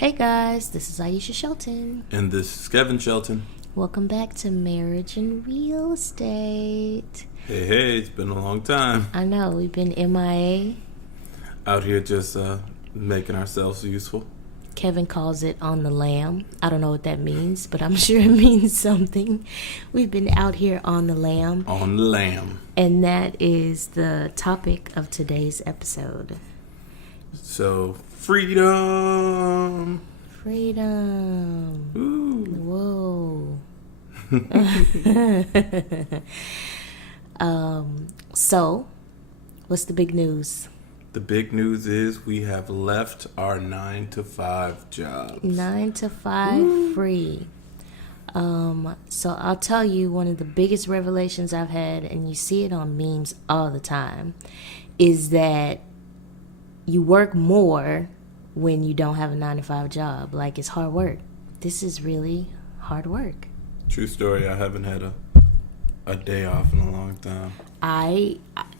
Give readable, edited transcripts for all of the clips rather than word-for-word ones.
Hey guys, this is Aisha Shelton. And this is Kevin Shelton. Welcome back to Marriage and Real Estate. Hey, it's been a long time. I know, we've been MIA. Out here just making ourselves useful. Kevin calls it on the lam. I don't know what that means, but I'm sure it means something. We've been out here on the lam. On the lam. And that is the topic of today's episode. So, freedom. Freedom. Ooh. Whoa. So, what's the big news? The big news is we have left our 9-to-5 jobs. 9 to 5 free. So I'll tell you, one of the biggest revelations I've had, and you see it on memes all the time, is that you work more when you don't have a 9-to-5 job. Like, it's hard work. This is really hard work. True story. I haven't had a day off in a long time.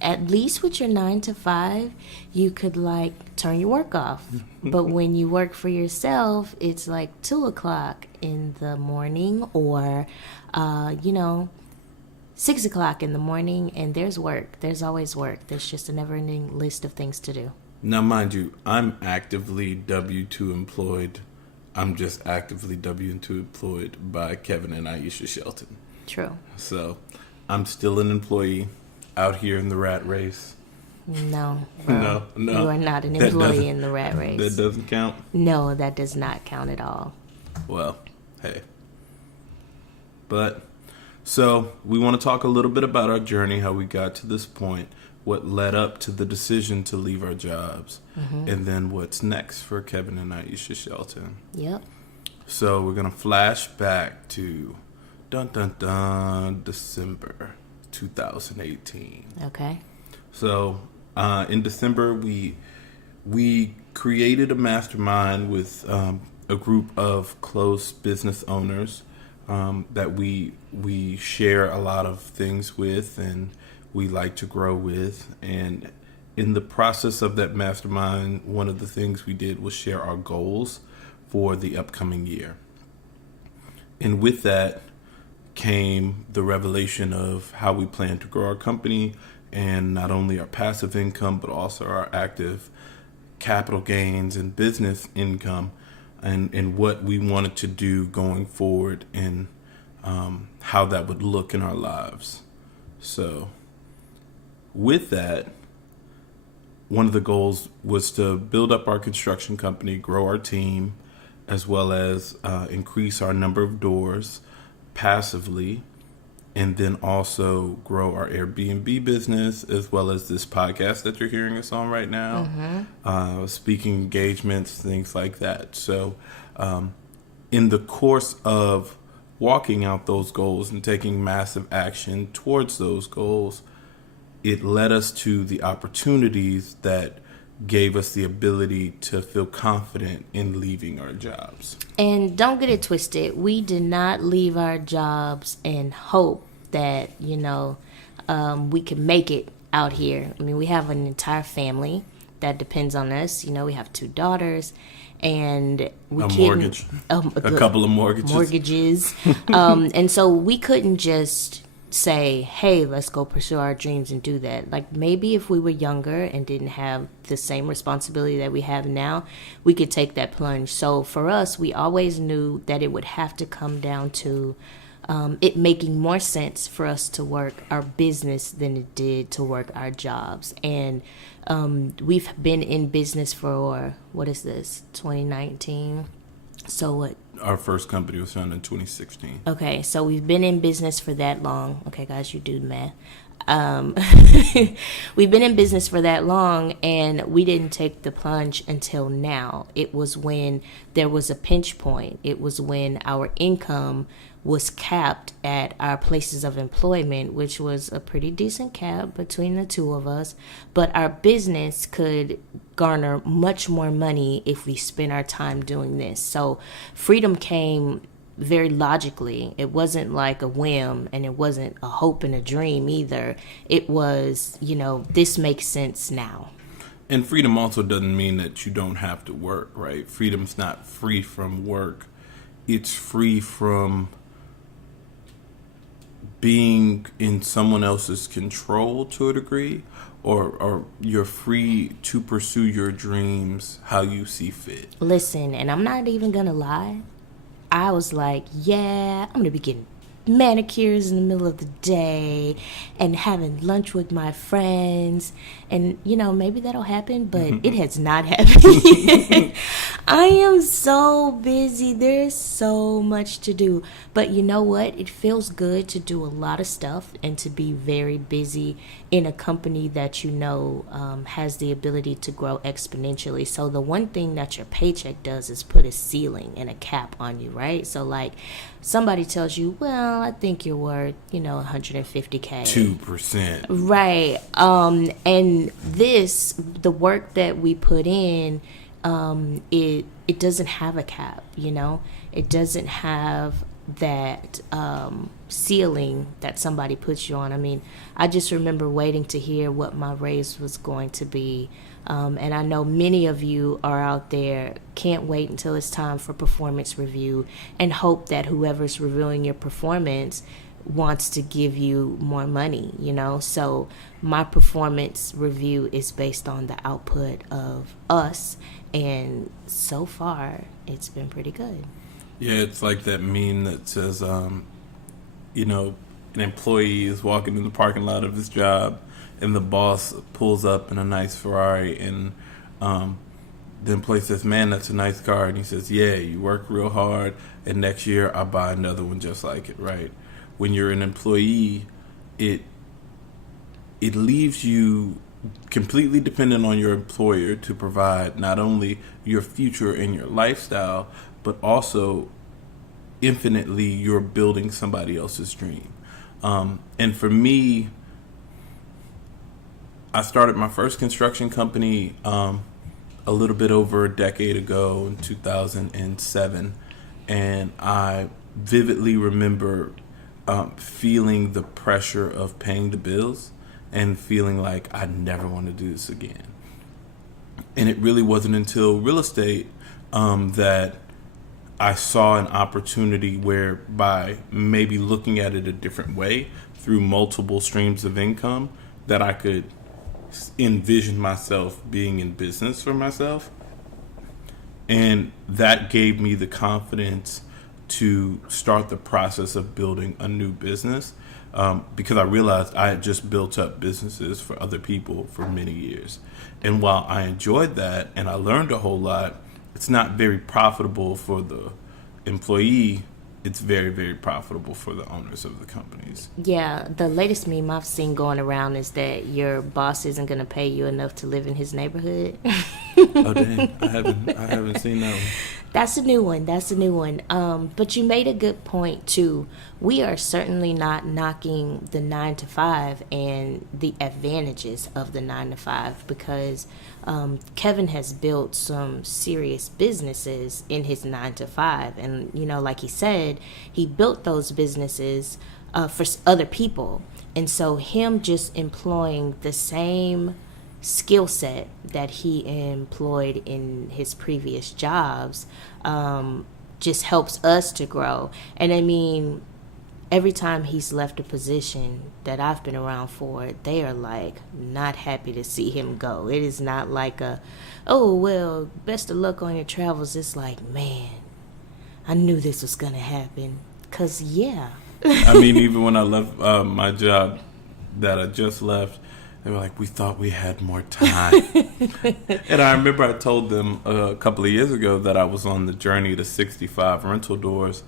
At least with your 9-to-5, you could like turn your work off. But when you work for yourself, it's like 2:00 in the morning or, 6:00 in the morning, and there's work. There's always work. There's just a never-ending list of things to do. Now, mind you, I'm actively W-2 employed. I'm just actively W-2 employed by Kevin and Aisha Shelton. True. So, I'm still an employee out here in the rat race. No. Bro. No. You are not an employee in the rat race. That doesn't count? No, that does not count at all. Well, hey. But, so, we want to talk a little bit about our journey, how we got to this point, what led up to the decision to leave our jobs, and then what's next for Kevin and Aisha Shelton. Yep. So, we're going to flash back to December 2018. Okay. So, in December, we created a mastermind with a group of close business owners that we share a lot of things with and we like to grow with. And in the process of that mastermind, one of the things we did was share our goals for the upcoming year. And with that came the revelation of how we plan to grow our company, and not only our passive income, but also our active capital gains and business income, and what we wanted to do going forward, and how that would look in our lives. So with that, one of the goals was to build up our construction company, grow our team, as well as increase our number of doors passively, and then also grow our Airbnb business, as well as this podcast that you're hearing us on right now, speaking engagements, things like that. So in the course of walking out those goals and taking massive action towards those goals, it led us to the opportunities that gave us the ability to feel confident in leaving our jobs. And don't get it twisted. We did not leave our jobs in hope that, we could make it out here. I mean, we have an entire family that depends on us. We have 2 daughters and we mortgage. A couple of mortgages. And so we couldn't just say, hey, let's go pursue our dreams and do that. Like, maybe if we were younger and didn't have the same responsibility that we have now, we could take that plunge. So for us, we always knew that it would have to come down to it making more sense for us to work our business than it did to work our jobs. And we've been in business for, 2019? So what? Our first company was founded in 2016. Okay, so we've been in business for that long. Okay, guys, you do the math. We've been in business for that long, and we didn't take the plunge until now. It was when there was a pinch point. It was when our income was capped at our places of employment, which was a pretty decent cap between the 2 of us. But our business could garner much more money if we spent our time doing this. So freedom came very logically. It wasn't like a whim, and it wasn't a hope and a dream either. It was, this makes sense now. And freedom also doesn't mean that you don't have to work, right? Freedom's not free from work. It's free from being in someone else's control to a degree, or you're free to pursue your dreams how you see fit. Listen, and I'm not even gonna lie. I was like, yeah, I'm gonna be getting manicures in the middle of the day and having lunch with my friends, and maybe that'll happen, but it has not happened. I am so busy. There's so much to do, but you know what, it feels good to do a lot of stuff and to be very busy in a company that has the ability to grow exponentially. So the one thing that your paycheck does is put a ceiling and a cap on you, right? So like somebody tells you, well, I think you're worth 150K, 2%, right? And the work that we put in, it doesn't have a cap. It doesn't have that ceiling that somebody puts you on. I mean, I just remember waiting to hear what my raise was going to be. And I know many of you are out there, can't wait until it's time for performance review and hope that whoever's reviewing your performance wants to give you more money, So my performance review is based on the output of us, and so far it's been pretty good. Yeah, it's like that meme that says, an employee is walking in the parking lot of his job, and the boss pulls up in a nice Ferrari, and the employee says, man, that's a nice car. And he says, yeah, you work real hard, and next year I'll buy another one just like it, right? When you're an employee, it leaves you completely dependent on your employer to provide not only your future and your lifestyle, but also infinitely you're building somebody else's dream. And for me, I started my first construction company a little bit over a decade ago in 2007, and I vividly remember feeling the pressure of paying the bills and feeling like I never want to do this again. And it really wasn't until real estate that I saw an opportunity where, by maybe looking at it a different way through multiple streams of income, that I could envision myself being in business for myself. And that gave me the confidence to start the process of building a new business, because I realized I had just built up businesses for other people for many years. And while I enjoyed that and I learned a whole lot, it's not very profitable for the employee. It's very, very profitable for the owners of the companies. Yeah, the latest meme I've seen going around is that your boss isn't going to pay you enough to live in his neighborhood. Oh, dang. I haven't seen that one. That's a new one. But you made a good point too. We are certainly not knocking the 9 to 5 and the advantages of the 9 to 5, because Kevin has built some serious businesses in his 9 to 5, and like he said, he built those businesses for other people, and so him just employing the same skill set that he employed in his previous jobs just helps us to grow. And I mean, every time he's left a position that I've been around for, they are like not happy to see him go. It is not like oh well, best of luck on your travels. It's like, man, I knew this was gonna happen, cause yeah. I mean, even when I left my job that I just left, they were like, we thought we had more time. And I remember I told them a couple of years ago that I was on the journey to 65 rental doors.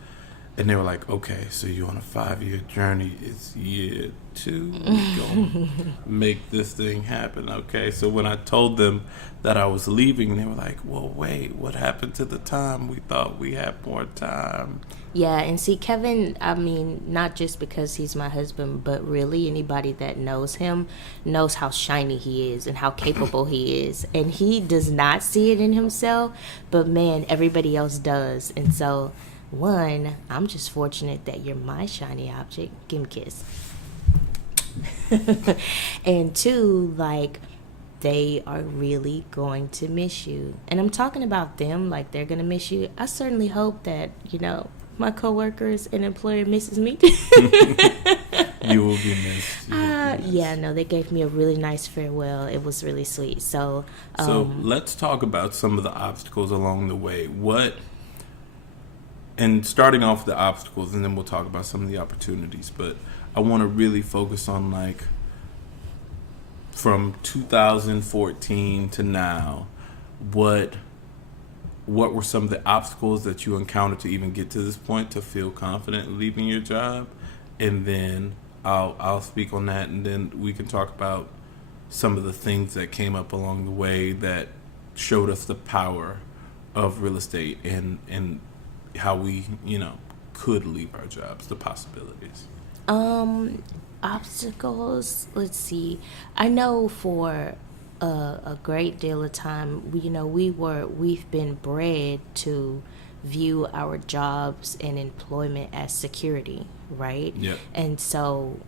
And they were like, okay, so you're on a 5-year journey. It's year 2. We're going to make this thing happen. Okay, so when I told them that I was leaving, they were like, well, wait, what happened to the time? We thought we had more time. Yeah, and see, Kevin, I mean, not just because he's my husband, but really anybody that knows him knows how shiny he is and how capable he is. And he does not see it in himself, but man, everybody else does. And so, one, I'm just fortunate that you're my shiny object. Give me a kiss. And two, like, they are really going to miss you. And I'm talking about them like they're going to miss you. I certainly hope that, my coworkers and employer misses me. You will be missed. Yeah, no, they gave me a really nice farewell. It was really sweet. So let's talk about some of the obstacles along the way. And starting off the obstacles, and then we'll talk about some of the opportunities. But I want to really focus on, like, from 2014 to now, what were some of the obstacles that you encountered to even get to this point, to feel confident leaving your job? And then I'll speak on that, and then we can talk about some of the things that came up along the way that showed us the power of real estate and how we, could leave our jobs, the possibilities. Obstacles, let's see. I know for a great deal of time, we've been bred to view our jobs and employment as security, right? Yeah. And so,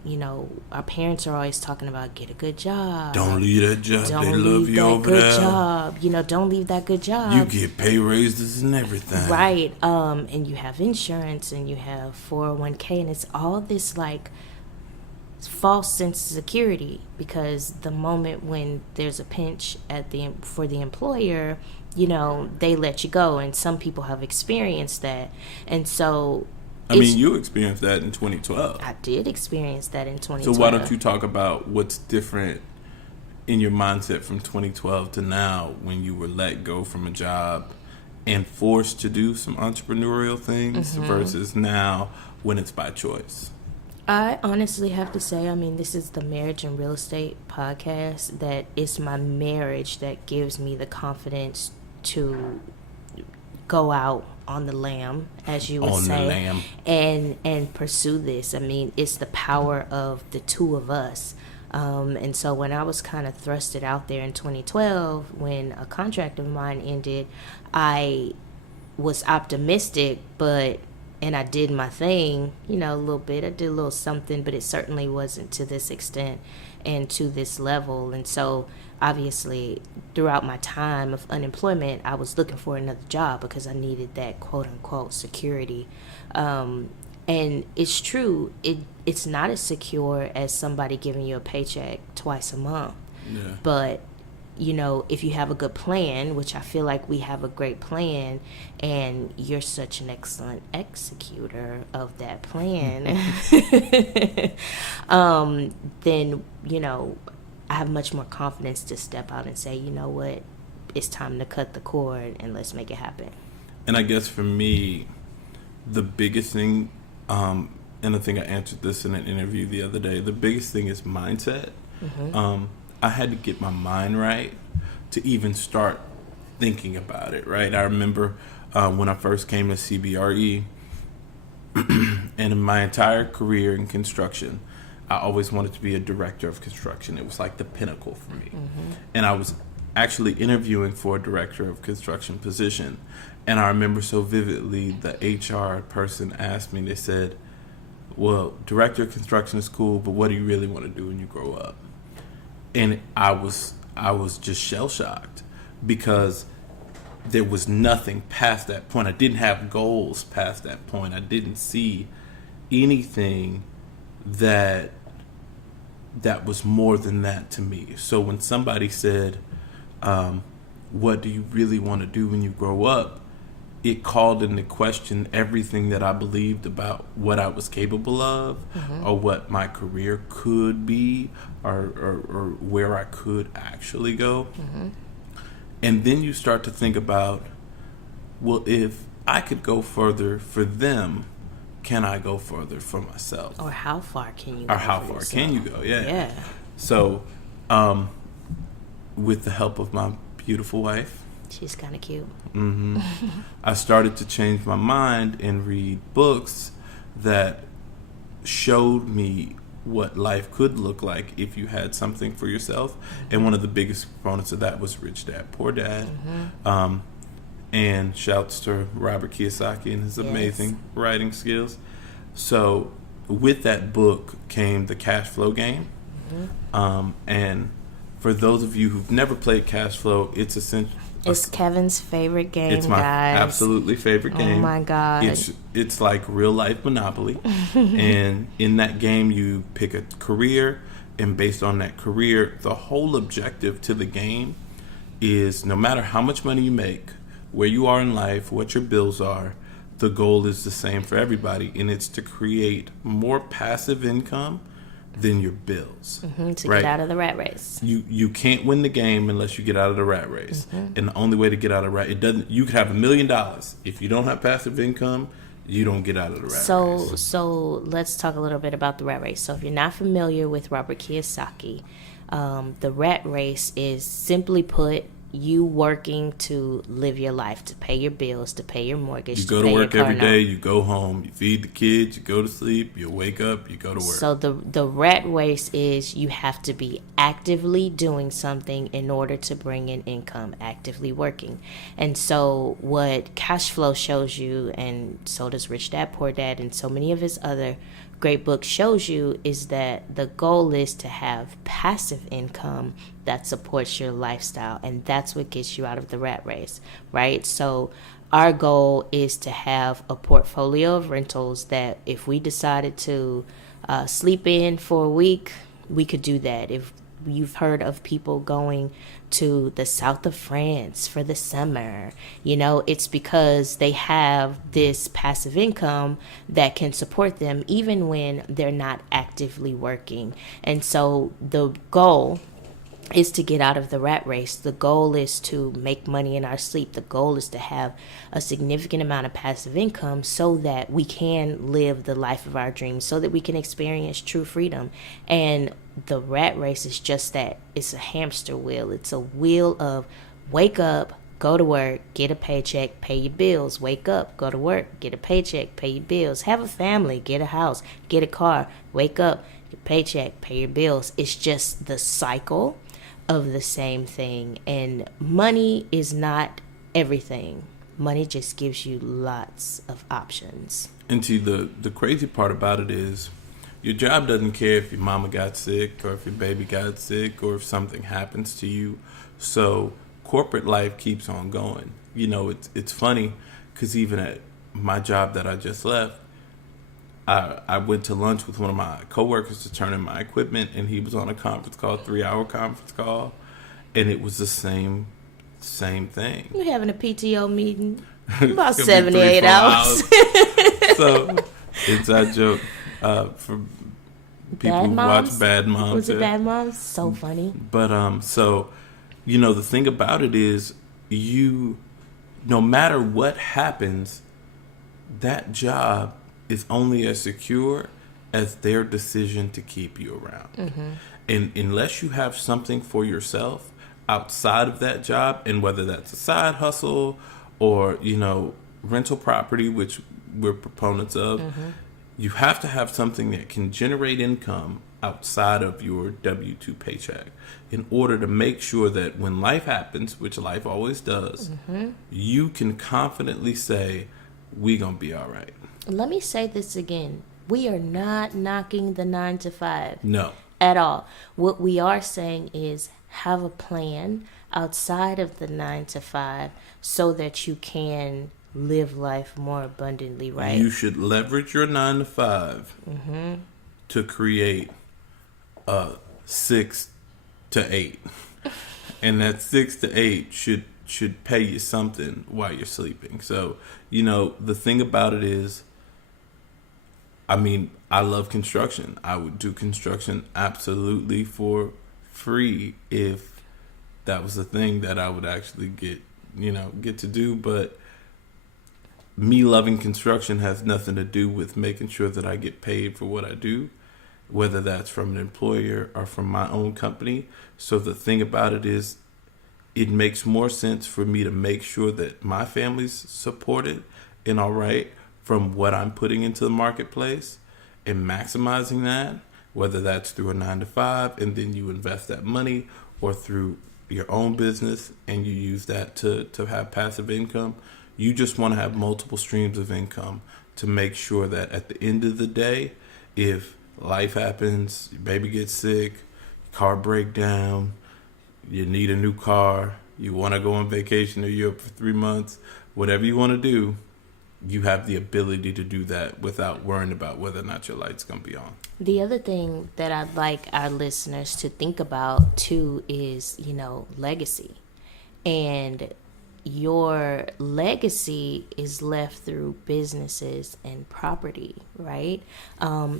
our parents are always talking about, get a good job. Don't leave that job. Don't they leave love you that over good there. job. Don't leave that good job. You get pay raises and everything. Right. And you have insurance and you have 401k, and it's all this like false sense of security, because the moment when there's a pinch for the employer, they let you go, and some people have experienced that. And so you experienced that in 2012. I did experience that in 2012. So why don't you talk about what's different in your mindset from 2012 to now, when you were let go from a job and forced to do some entrepreneurial things, versus now when it's by choice? I honestly have to say, this is the Marriage and Real Estate podcast, that it's my marriage that gives me the confidence to go out on the lamb, as you would say, and pursue this. It's the power of the two of us. And so when I was kind of thrusted out there in 2012, when a contract of mine ended, I was optimistic, and I did my thing, a little bit. I did a little something, but it certainly wasn't to this extent and to this level. And so, obviously, throughout my time of unemployment, I was looking for another job because I needed that quote-unquote security. And it's true, it's not as secure as somebody giving you a paycheck twice a month. Yeah. But if you have a good plan, which I feel like we have a great plan, and you're such an excellent executor of that plan, then, I have much more confidence to step out and say, you know what, it's time to cut the cord and let's make it happen. And I guess for me, the biggest thing, and I think I answered this in an interview the other day, the biggest thing is mindset. I had to get my mind right to even start thinking about it, right? I remember when I first came to CBRE, and in my entire career in construction, I always wanted to be a director of construction. It was like the pinnacle for me. And I was actually interviewing for a director of construction position. And I remember so vividly, the HR person asked me, they said, well, director of construction is cool, but what do you really want to do when you grow up? And I was just shell-shocked, because there was nothing past that point. I didn't have goals past that point. I didn't see anything that was more than that to me. So when somebody said, what do you really want to do when you grow up? It called into question everything that I believed about what I was capable of, or what my career could be, or where I could actually go. And then you start to think about, well, if I could go further for them, can I go further for myself? Or how far can you go? Or how far can you go? Yeah. So, with the help of my beautiful wife, she's kind of cute. I started to change my mind and read books that showed me what life could look like if you had something for yourself. And one of the biggest components of that was Rich Dad, Poor Dad. And shouts to Robert Kiyosaki and his amazing writing skills. So with that book came The Cash Flow Game. And For those of you who've never played cash flow, it's essential. It's Kevin's favorite game, It's my guys. absolutely favorite game. Oh my God. It's like real life Monopoly. And in that game you pick a career, and based on that career, the whole objective to the game is no matter how much money you make, where you are in life, what your bills are, the goal is the same for everybody, and it's to create more passive income than your bills. To get out of the rat race. You can't win the game unless you get out of the rat race. And the only way to get out of the rat, you could have $1 million. If you don't have passive income, you don't get out of the rat race. So let's talk a little bit about the rat race. So if you're not familiar with Robert Kiyosaki, the rat race is, simply put, you working to live your life, to pay your bills, to pay your mortgage. You go to work every day, you go home, you feed the kids, you go to sleep, you wake up, you go to work. So the rat race is you have to be actively doing something in order to bring in income, actively working. And so what cash flow shows you, and so does Rich Dad Poor Dad, and so many of his other great book shows you, is that the goal is to have passive income that supports your lifestyle, and that's what gets you out of the rat race, right? So our goal is to have a portfolio of rentals that if we decided to sleep in for a week, we could do that. If you've heard of people going to the south of France for the summer, it's because they have this passive income that can support them even when they're not actively working. And so the goal is to get out of the rat race. The goal is to make money in our sleep. The goal is to have a significant amount of passive income so that we can live the life of our dreams, so that we can experience true freedom. And the rat race is just that. It's a hamster wheel. It's a wheel of wake up, go to work, get a paycheck, pay your bills. Wake up, go to work, get a paycheck, pay your bills. Have a family, get a house, get a car. Wake up, get a paycheck, pay your bills. It's just the cycle of the same thing. And money is not everything. Money just gives you lots of options. And see, the crazy part about it is your job doesn't care if your mama got sick or if your baby got sick or if something happens to you. So corporate life keeps on going. It's funny because even at my job that I just left, I went to lunch with one of my coworkers to turn in my equipment, and he was on a conference call, 3-hour conference call, and it was the same thing. We're having a PTO meeting about 78 hours. So it's a joke for people who watch Bad Moms. Was it Bad Moms? So funny. But so the thing about it is, no matter what happens, that job is only as secure as their decision to keep you around. And unless you have something for yourself outside of that job, and whether that's a side hustle or rental property, which we're proponents of, you have to have something that can generate income outside of your W-2 paycheck in order to make sure that when life happens, which life always does, you can confidently say, we gonna be all right. Let me say this again. We are not knocking the 9-to-5. No. At all. What we are saying is have a plan outside of the 9-to-5 so that you can live life more abundantly, right? You should leverage your 9-to-5 to create a 6 to 8. And that 6 to 8 should pay you something while you're sleeping. So, the thing about it is, I love construction. I would do construction absolutely for free if that was a thing that I would actually get to do. But me loving construction has nothing to do with making sure that I get paid for what I do, whether that's from an employer or from my own company. So the thing about it is, it makes more sense for me to make sure that my family's supported and all right from what I'm putting into the marketplace and maximizing that, whether that's through a 9-to-5 and then you invest that money, or through your own business and you use that to have passive income. You just want to have multiple streams of income to make sure that at the end of the day, if life happens, your baby gets sick, car break down, you need a new car, you want to go on vacation to Europe for 3 months, whatever you want to do, you have the ability to do that without worrying about whether or not your light's going to be on. The other thing that I'd like our listeners to think about too is, legacy. And your legacy is left through businesses and property, right?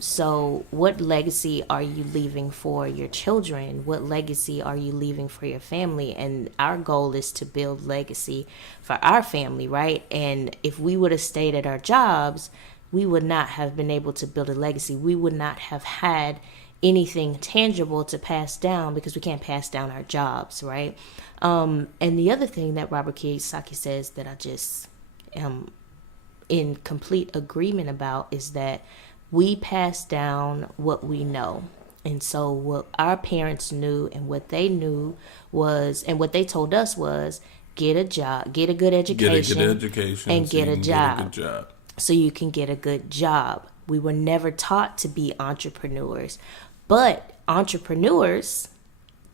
So what legacy are you leaving for your children? What legacy are you leaving for your family? And our goal is to build legacy for our family, right? And if we would have stayed at our jobs, we would not have been able to build a legacy. We would not have had anything tangible to pass down because we can't pass down our jobs, right? And the other thing that Robert Kiyosaki says that I just am in complete agreement about is that we pass down what we know. And so what our parents knew and what they knew was, and what they told us was, get a job, get a good education, and get a job. So you can get a good job. We were never taught to be entrepreneurs, but entrepreneurs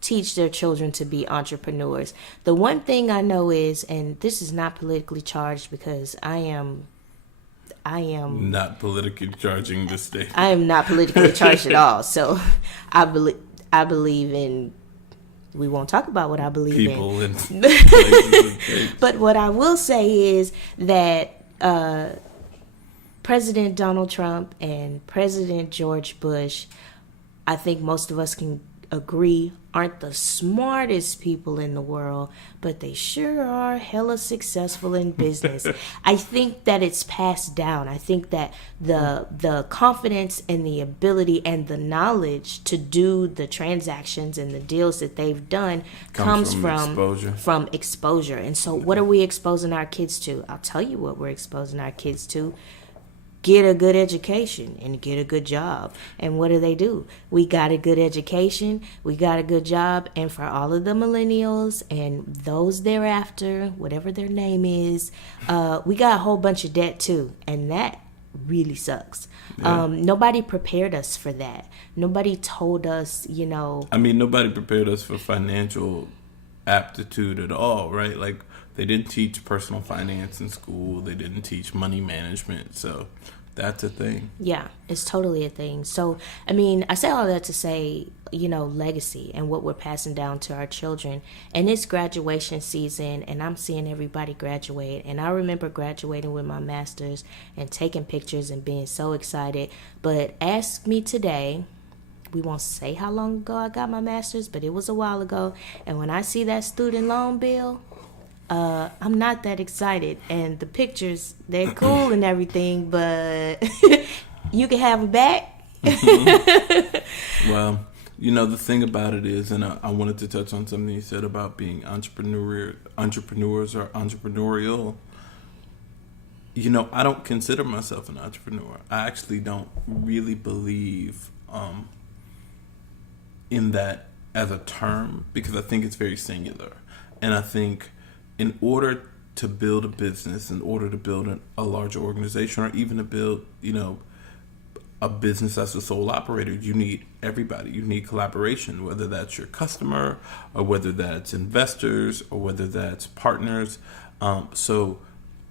teach their children to be entrepreneurs. The one thing I know is, and this is not politically charged because I am not politically charging this state. I am not politically charged at all. So I believe in, we won't talk about what I believe people in. And places and but what I will say is that President Donald Trump and President George Bush, I think most of us can agree, aren't the smartest people in the world, but they sure are hella successful in business. I think that it's passed down. I think that the confidence and the ability and the knowledge to do the transactions and the deals that they've done comes from exposure. And so what are we exposing our kids to? I'll tell you what we're exposing our kids to. Get a good education and get a good job. And what do? We got a good education, we got a good job, and for all of the millennials and those thereafter, whatever their name is, we got a whole bunch of debt too, and that really sucks. Yeah. Nobody prepared us for that. Nobody told us, nobody prepared us for financial aptitude at all, right? Like, they didn't teach personal finance in school. They didn't teach money management. So that's a thing. Yeah, it's totally a thing. So, I say all that to say, legacy and what we're passing down to our children. And it's graduation season, and I'm seeing everybody graduate. And I remember graduating with my master's and taking pictures and being so excited. But ask me today, we won't say how long ago I got my master's, but it was a while ago. And when I see that student loan bill, I'm not that excited, and the pictures, they're cool and everything, but you can have them back. Well, the thing about it is, and I wanted to touch on something you said about being entrepreneurs or entrepreneurial. I don't consider myself an entrepreneur. I actually don't really believe in that as a term, because I think it's very singular, and I think in order to build a business, in order to build a large organization, or even to build, a business as a sole operator, you need everybody. You need collaboration, whether that's your customer or whether that's investors or whether that's partners. So,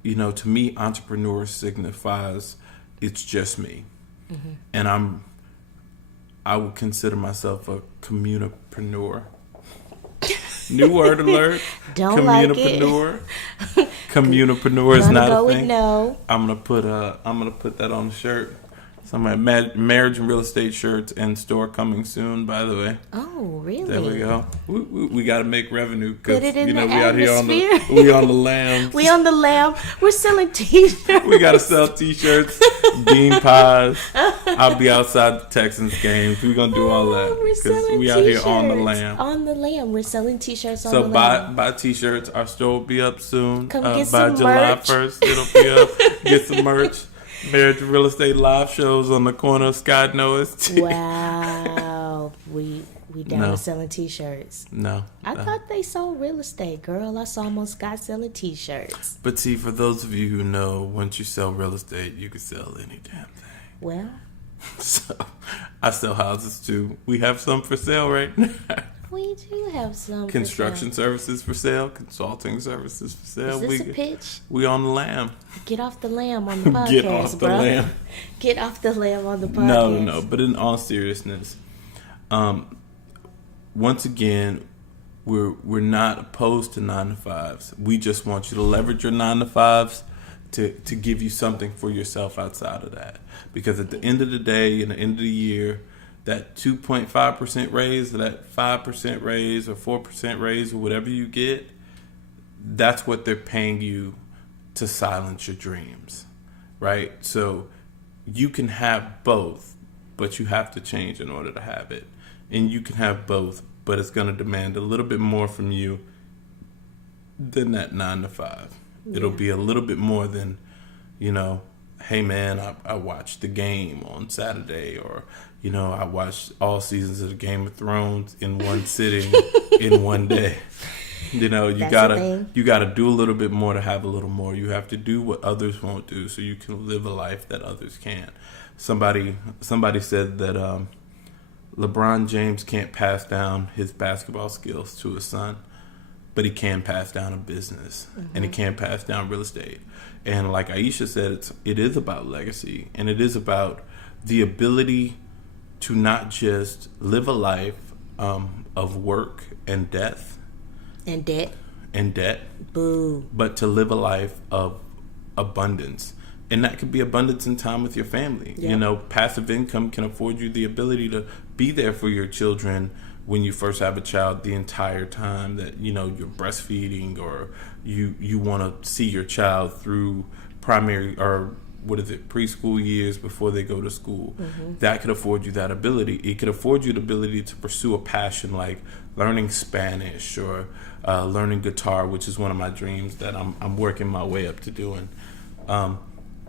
to me, entrepreneur signifies it's just me. Mm-hmm. And I would consider myself a communipreneur. New word alert. Don't like it. Communipreneur is not a thing. No. I'm gonna put that on the shirt. Some of my marriage and real estate shirts in store coming soon, by the way. Oh, really? There we go. We got to make revenue because we out here on the lam. We on the lam. We're selling t-shirts. We got to sell t-shirts, bean pies. I'll be outside the Texans games. We're gonna do all that because we out here on the lam. On the lam, we're selling t-shirts. So buy t-shirts. Our store will be up soon. Come get by some July merch. 1st, it'll be up. Get some merch. Marriage and real estate live shows on the corner of Scott Noah's. Wow. We down to selling t-shirts. No. I thought they sold real estate, girl. I saw them on Scott selling t-shirts. But see, for those of you who know, once you sell real estate, you can sell any damn thing. Well, So I sell houses too. We have some for sale right now. We do have some Construction services for sale, consulting services for sale. Is this a pitch? We on the lamb. Get off the lamb on the podcast, Get off the lamb. Get off the lamb on the podcast. No. But in all seriousness, once again, we're not opposed to 9 to 5s. We just want you to leverage your 9 to 5s to give you something for yourself outside of that. Because at the end of the day, in the end of the year, that 2.5% raise, or that 5% raise, or 4% raise, or whatever you get, that's what they're paying you to silence your dreams, right? So you can have both, but you have to change in order to have it. And you can have both, but it's going to demand a little bit more from you than that 9 to 5. Yeah. It'll be a little bit more than, hey man, I watched the game on Saturday, or I watched all seasons of the Game of Thrones in one sitting in one day. You gotta do a little bit more to have a little more. You have to do what others won't do, so you can live a life that others can't. Somebody said that LeBron James can't pass down his basketball skills to his son, but he can pass down a business, and he can pass down real estate. And like Aisha said, it is about legacy, and it is about the ability to not just live a life of work and death. And debt. Boo. But to live a life of abundance. And that could be abundance in time with your family. Yeah. Passive income can afford you the ability to be there for your children when you first have a child the entire time that, you're breastfeeding, or you want to see your child through primary, or preschool years before they go to school. That could afford you that ability. It could afford you the ability to pursue a passion like learning Spanish, or learning guitar, which is one of my dreams that I'm working my way up to doing.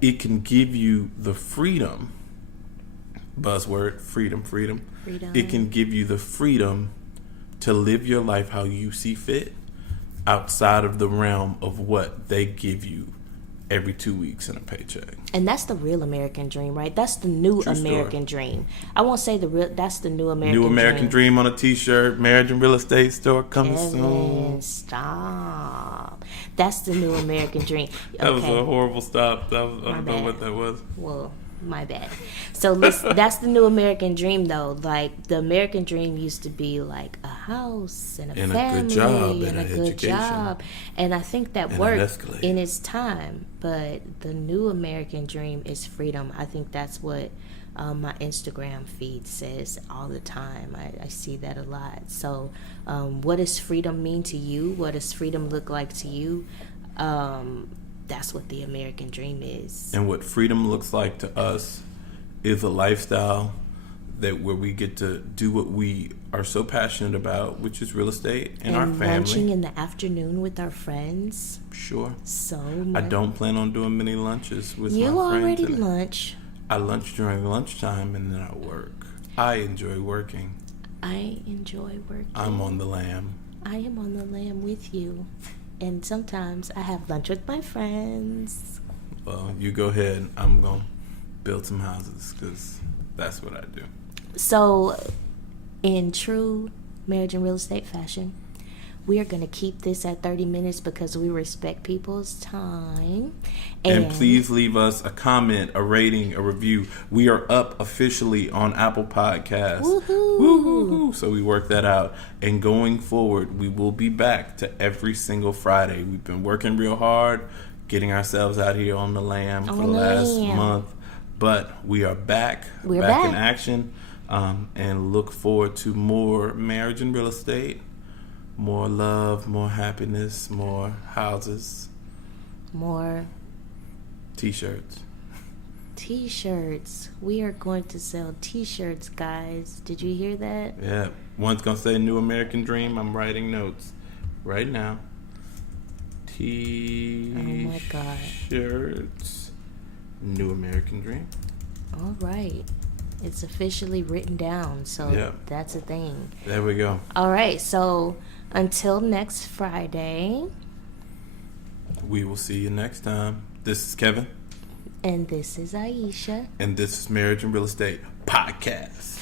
It can give you the freedom, buzzword, freedom. It can give you the freedom to live your life how you see fit, outside of the realm of what they give you every 2 weeks in a paycheck. And that's the real American dream, right? That's the new True American dream. I won't say that's the new American dream on a t-shirt. Marriage and real estate store coming soon. Stop. That's the new American dream. That was a horrible stop. I don't know what that was. Well, my bad. So listen, that's the new American dream, though. Like, the American dream used to be like a house and a family, a good job, and a good job. And I think that worked in its time. But the new American dream is freedom. I think that's what my Instagram feed says all the time. I see that a lot. So what does freedom mean to you? What does freedom look like to you? That's what the American dream is. And what freedom looks like to us is a lifestyle where we get to do what we are so passionate about, which is real estate and our family. And lunching in the afternoon with our friends. Sure. So much. I don't plan on doing many lunches with my friends. You already lunch. I lunch during lunchtime, and then I work. I enjoy working. I enjoy working. I'm on the lamb. I am on the lamb with you. And sometimes I have lunch with my friends. Well, you go ahead. I'm going to build some houses, because that's what I do. So, in true marriage and real estate fashion, we are going to keep this at 30 minutes because we respect people's time. And please leave us a comment, a rating, a review. We are up officially on Apple Podcasts. Woohoo! Woo-hoo-hoo. So we work that out. And going forward, we will be back to every single Friday. We've been working real hard, getting ourselves out here on the lam for the last month. But we are back. We're back in action. And look forward to more marriage and real estate. More love, more happiness, more houses. More T-shirts. T-shirts. We are going to sell T-shirts, guys. Did you hear that? Yeah. One's going to say New American Dream. I'm writing notes right now. T-shirts. Oh, my God. New American Dream. All right. It's officially written down, so that's a thing. There we go. All right, so until next Friday. We will see you next time. This is Kevin. And this is Aisha. And this is Marriage and Real Estate Podcast.